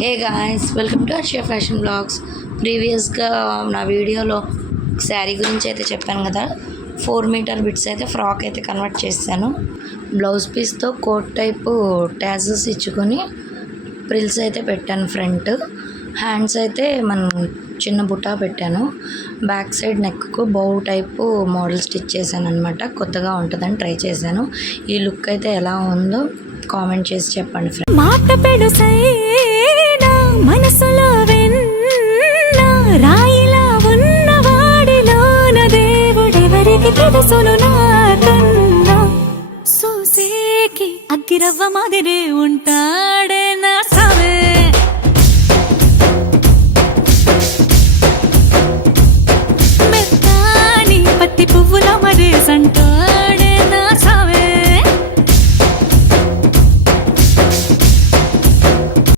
Hey guys, welcome to Arshiya fashion blogs. ప్రీవియస్గా నా వీడియోలో శారీ గురించి అయితే చెప్పాను కదా. 4 మీటర్ బిట్స్ అయితే ఫ్రాక్ అయితే కన్వర్ట్ చేశాను. బ్లౌజ్ పీస్తో కోట్ టైపు ట్యాజెస్ ఇచ్చుకొని ప్రిల్స్ అయితే పెట్టాను. ఫ్రంట్ హ్యాండ్స్ అయితే మనం చిన్న బుటా పెట్టాను. బ్యాక్ సైడ్ నెక్కు బౌ టైపు మోడల్ స్టిచ్ చేశాను అనమాట. కొత్తగా ఉంటుందని ట్రై చేశాను. ఈ లుక్ అయితే ఎలా ఉందో కామెంట్ చేసి చెప్పండి ఫ్రెండ్స్.